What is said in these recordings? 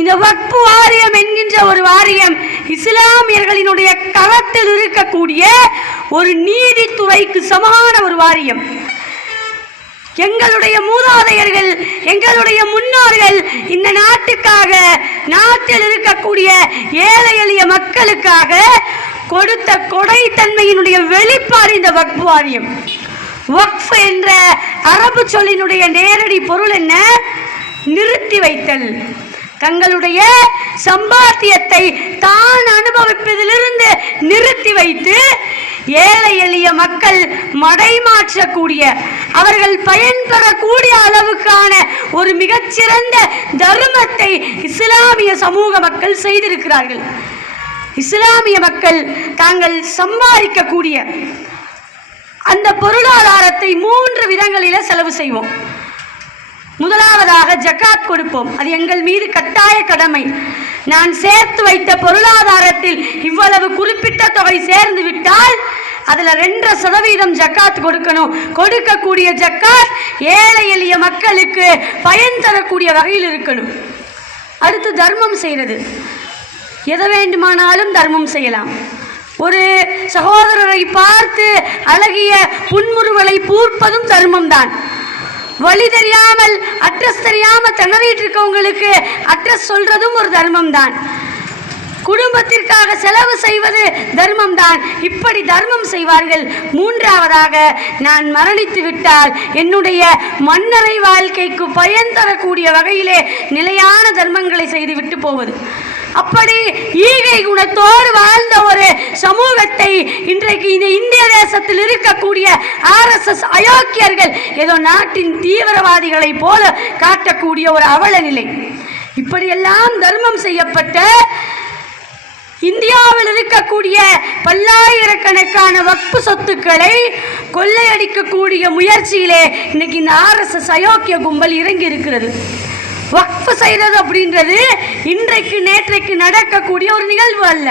இந்த வக்பு வாரியம் என்கின்ற ஒரு வாரியம் இஸ்லாமியர்களினுடைய களத்தில் இருக்கக்கூடிய ஒரு நீதித்துறைக்கு சமமான ஒரு வாரியம். எங்களுடைய மூதாதையர்கள் எங்களுடைய முன்னோர்கள் இந்த நாட்டுக்காக நாட்டில் இருக்கக்கூடிய ஏழை எளிய மக்களுக்காக கொடுத்த கொடைத்தன்மையினுடைய வெளிப்பாடு இந்த வக்பு வாரியம். வக்ஃப் என்ற அரபு சொல்லினுடைய நேரடி பொருள் என்ன? நிறுத்தி வைத்தல். தங்களுடைய சம்பாத்தியத்தை தான் அனுபவிப்பதிலிருந்து நிறுத்தி வைத்து ஏழை எளிய மக்கள் மடைமாற்றக்கூடிய அவர்கள் பயன்பெறக்கூடிய அளவுக்கான ஒரு மிகச்சிறந்த தர்மத்தை இஸ்லாமிய சமூக மக்கள் செய்திருக்கிறார்கள். இஸ்லாமிய மக்கள் தாங்கள் சம்பாதிக்கக்கூடிய அந்த பொருளாதாரத்தை மூன்று விதங்களில செலவு செய்வோம். முதலாவதாக ஜக்காத் கொடுப்போம். அது எங்கள் மீது கட்டாய கடமை. நான் சேர்த்து வைத்த பொருளாதாரத்தில் இவ்வளவு குறிப்பிட்ட தொகை சேர்ந்து விட்டால் அதுல ரெண்டரை சதவீதம் ஜக்காத் கொடுக்கணும். கொடுக்கக்கூடிய ஜக்காத் ஏழை எளிய மக்களுக்கு பயன் தரக்கூடிய வகையில் இருக்கணும். அடுத்து தர்மம் செய்கிறது எதை வேண்டுமானாலும் தர்மம் செய்யலாம். ஒரு சகோதரரை பார்த்து அழகிய புன்முறுவலை பூர்ப்பதும் தர்மம்தான். வழி தெரியாமல் அட்ரஸ் தெரியாம திணறிட்டு இருக்கவங்களுக்கு அட்ரஸ் சொல்றதும் ஒரு தர்மம் தான் குடும்பத்திற்காக செலவு செய்வது தர்மம் தான் இப்படி தர்மம் செய்வார்கள். மூன்றாவதாக நான் மரணித்து விட்டால் என்னுடைய மன்னரை வாழ்க்கைக்கு பயன் தரக்கூடிய வகையிலே நிலையான தர்மங்களை செய்து விட்டு போவது. அப்படி ஈகை குணத்தோடு வாழ்ந்த ஒரு சமூகத்தை இன்றைக்கு இந்த இந்திய தேசத்தில் இருக்கக்கூடிய ஆர்எஸ்எஸ் அயோக்கியர்கள் ஏதோ நாட்டின் தீவிரவாதிகளை போல காட்டக்கூடிய ஒரு அவல நிலை இப்படியெல்லாம் தர்மம் செய்யப்பட்ட இந்தியாவில் இருக்கக்கூடிய பல்லாயிரக்கணக்கான வக்பு சொத்துக்களை கொள்ளையடிக்கக்கூடிய முயற்சியிலே இன்னைக்கு இந்த ஆர்எஸ்எஸ் அயோக்கிய கும்பல் இறங்கி இருக்கிறது வக்ஃபு செய்கிறது அப்படின்றது இன்றைக்கு நேற்றைக்கு நடக்கக்கூடிய ஒரு நிகழ்வு அல்ல.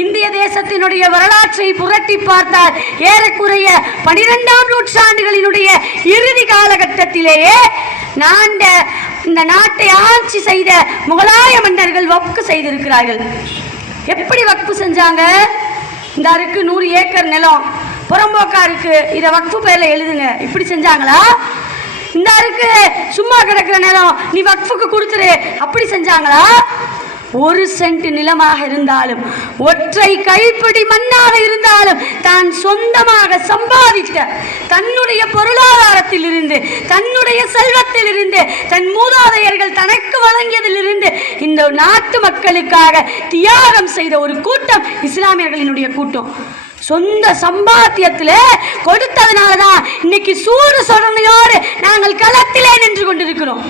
இந்திய தேசத்தினுடைய வரலாற்றை புரட்டி பார்த்தால் ஏறக்குறைய பனிரெண்டாம் நூற்றாண்டுகளினுடைய இறுதி காலகட்டத்திலேயே நான் இந்த நாட்டை ஆட்சி செய்த முகலாய மன்னர்கள் வக்கு செய்திருக்கிறார்கள். எப்படி வக்ஃபு செஞ்சாங்க? இந்த இருக்கு நூறு ஏக்கர் நிலம். புறம்போக்கா இருக்கு இதை வக்ஃபு பேரில் எழுதுங்க. இப்படி செஞ்சாங்களா? இந்த இருக்கு. சும்மா கிடக்கிற நிலம் நீ வக்ஃபுக்கு கொடுத்துரு. அப்படி செஞ்சாங்களா? ஒரு சென்ட் நிலமாக இருந்தாலும் ஒற்றை கைப்பிடி மண்ணாக இருந்தாலும் தான் சொந்தமாக சம்பாதித்த தன்னுடைய பொருளாதாரத்தில் இருந்து தன்னுடைய செல்வத்தில் இருந்து தன் மூதாதையர்கள் தனக்கு வழங்கியதிலிருந்து இந்த நாட்டு மக்களுக்காக தியாகம் செய்த ஒரு கூட்டம் இஸ்லாமியர்களினுடைய கூட்டம். சொந்த சம்பாத்தியத்தில் கொடுத்ததுனால தான் இன்னைக்கு சூறு சொரணையோடு நாங்கள் களத்திலே நின்று கொண்டிருக்கிறோம்.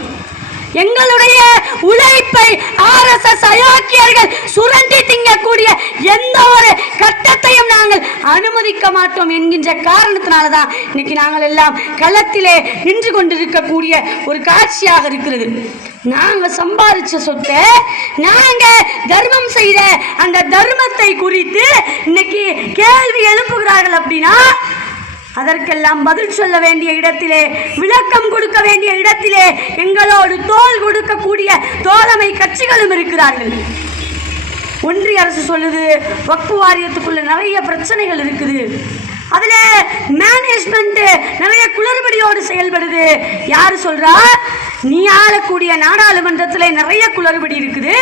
எங்களுடைய உழைப்பை ஆர்எஸ்எஸ் அயோக்கியர்கள் சுரண்டி திங்கக்கூடிய எந்த ஒரு கட்டத்தையும் நாங்கள் அனுமதிக்க மாட்டோம் என்கின்ற காரணத்தினால தான் இன்னைக்கு நாங்கள் எல்லாம் களத்திலே நின்று கொண்டிருக்கக்கூடிய ஒரு காட்சியாக இருக்கிறது. நாங்க சம்பாதிச்ச சொத்தை நாங்க தர்மம் செய்த அந்த தர்மத்தை குறித்து இன்னைக்கு கேள்வி எழுப்புகிறார்கள் அப்படின்னா அதற்கெல்லாம் பதில் சொல்ல வேண்டிய இடத்திலே விளக்கம் கொடுக்க வேண்டிய இடத்திலே எங்களோடு தோல் கொடுக்கக்கூடிய தோழமை கட்சிகளும் இருக்கிறார்கள். ஒன்றிய அரசு சொல்லுது வக்பு வாரியத்துக்குள்ள நிறைய பிரச்சனைகள் இருக்குது. அதுல மேனேஜ்மெண்ட் நிறைய குளறுபடியோடு செயல்படுது. யாரு சொல்றா? நீ ஆளக்கூடிய நாடாளுமன்றத்தில் நிறைய குளறுபடி இருக்குது.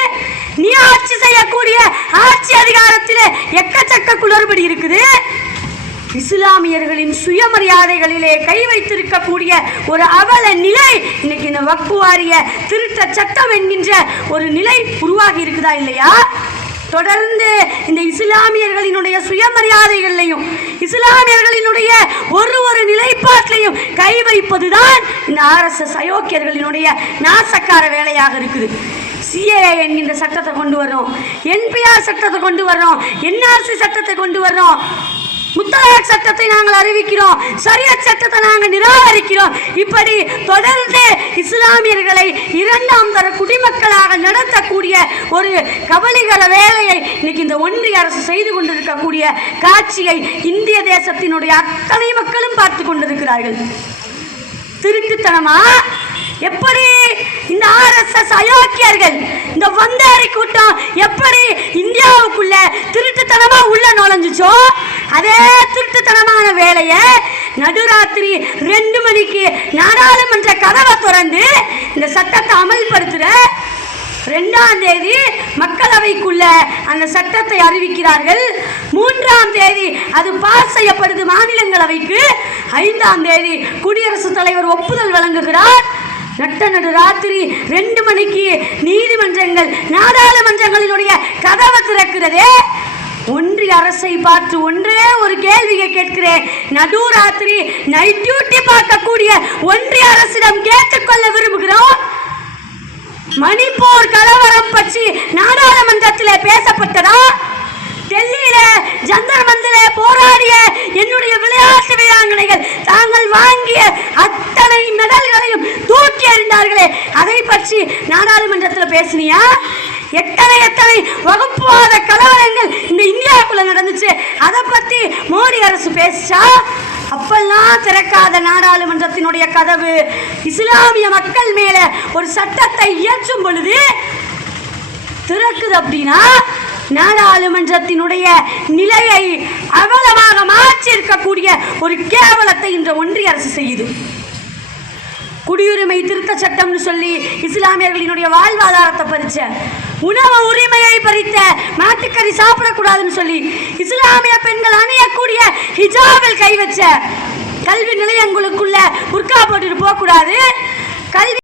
நீ ஆட்சி செய்யக்கூடிய ஆட்சி அதிகாரத்தில் எக்கச்சக்க குளறுபடி இருக்குது. இஸ்லாமியர்களின் சுயமரியாதைகளிலே கை வைத்திருக்கக்கூடிய ஒரு அவல நிலை. இன்னைக்கு இந்த வக்பு வாரிய திருத்த சட்டம் என்கின்ற ஒரு நிலை உருவாகி இருக்குதா இல்லையா? தொடர்ந்து இந்த இஸ்லாமியர்களினுடைய சுயமரியாதைகள்லையும் இஸ்லாமியர்களினுடைய ஒரு ஒரு நிலைப்பாட்டிலையும் கை வைப்பதுதான் இந்த ஆர்எஸ்எஸ் அயோக்கியர்களினுடைய நாசக்கார வேலையாக இருக்குது. சிஏஏ என்கின்ற சட்டத்தை கொண்டு வர்றோம் என்பிஆர் சட்டத்தை கொண்டு வர்றோம் என்ஆர்சி சட்டத்தை கொண்டு வர்றோம் முத்தலாக் சட்டத்தை நாங்கள் அறிவிக்கிறோம். சரியத் சட்டத்தை நாங்கள் நிராகரிக்கிறோம். இப்படி தொடர்ந்து இஸ்லாமியர்களை இரண்டாம் தர குடிமக்களாக நடத்தக்கூடிய ஒரு கவலைகர வேலையை இன்னைக்கு இந்த ஒன்றிய அரசு செய்து கொண்டிருக்கக்கூடிய காட்சியை இந்திய தேசத்தினுடைய அத்தனை மக்களும் பார்த்து கொண்டிருக்கிறார்கள். திருட்டுத்தனமா? எப்படி இந்த ஆர்எஸ்எஸ் அயோக்கியர்கள் இந்த வந்தாரி கூட்டம் எப்படி இந்தியாவுக்குள்ள திருட்டுத்தனமா உள்ள நுழைஞ்சிச்சோ? வேலைய நடுராத்திரி ரெண்டு மணிக்கு நாடாளுமன்ற கதவை திறந்து இந்த சட்டத்தை அமல்படுத்துற ரெண்டாம் தேதி மக்களவைக்குள்ள அந்த சட்டத்தை அறிவிக்கிறார்கள். மூன்றாம் தேதி அது பாஸ் செய்யப்படுது மாநிலங்களவைக்கு. ஐந்தாம் தேதி குடியரசுத் தலைவர் ஒப்புதல் வழங்குகிறார். நட்ட நடு ராத்திரி ரெண்டு மணிக்கு நீதிமன்றங்கள் நாடாளுமன்றங்களினுடைய கதவை திறக்கிறதே ஒன்றிய அரசை பார்த்து ஒன்றே ஒரு கேள்வியை கேட்கிறேன். நடுராத்திரி நைட் டியூட்டி பார்க்கக்கூடிய ஒன்றிய அரசிடம் கேட்டுக்கொள்ள விரும்புகிறோம். மணிப்பூர் கலவரம் பற்றி நாடாளுமன்றத்தில் பேசப்பட்டதா? டெல்லியில ஜந்தர் மந்தில போராடிய என்னுடைய விளையாட்டு வீராங்கனைகள் தாங்கள் வாங்கிய அத்தனை மெடல்களையும் தூக்கி எறிந்தார்களே. அதை பற்றி நாடாளுமன்றத்தில் பேசினியா? எத்தனை எத்தனை வகுப்புவாத கலவரங்கள் இந்த இந்தியாவுக்குள்ள நடந்துச்சு? அதை பத்தி மோடி அரசு பேசிச்சா? அப்பெல்லாம் திறக்காத நாடாளுமன்றத்தினுடைய கதவு. இஸ்லாமிய மக்கள் மேல ஒரு சட்டத்தை இயற்றும் பொழுது திறக்குது அப்படின்னா நாடாளுமன்றத்தினுடைய நிலையை அவலமாக மாற்றி இருக்கக்கூடிய ஒரு கேவலத்தை இன்று ஒன்றிய அரசு செய்யுது. குடியுரிமை திருத்த சட்டம்னு சொல்லி இஸ்லாமியர்களினுடைய வாழ்வாதாரத்தை பறிச்ச உணவு உரிமையை பறித்த மாட்டுக்கறி சாப்பிடக்கூடாதுன்னு சொல்லி இஸ்லாமிய பெண்கள் அணியக்கூடிய ஹிஜாபில் கை வச்ச கல்வி நிலையங்களுக்குள்ள புர்கா போட்டுட்டு போகக்கூடாது. கல்வி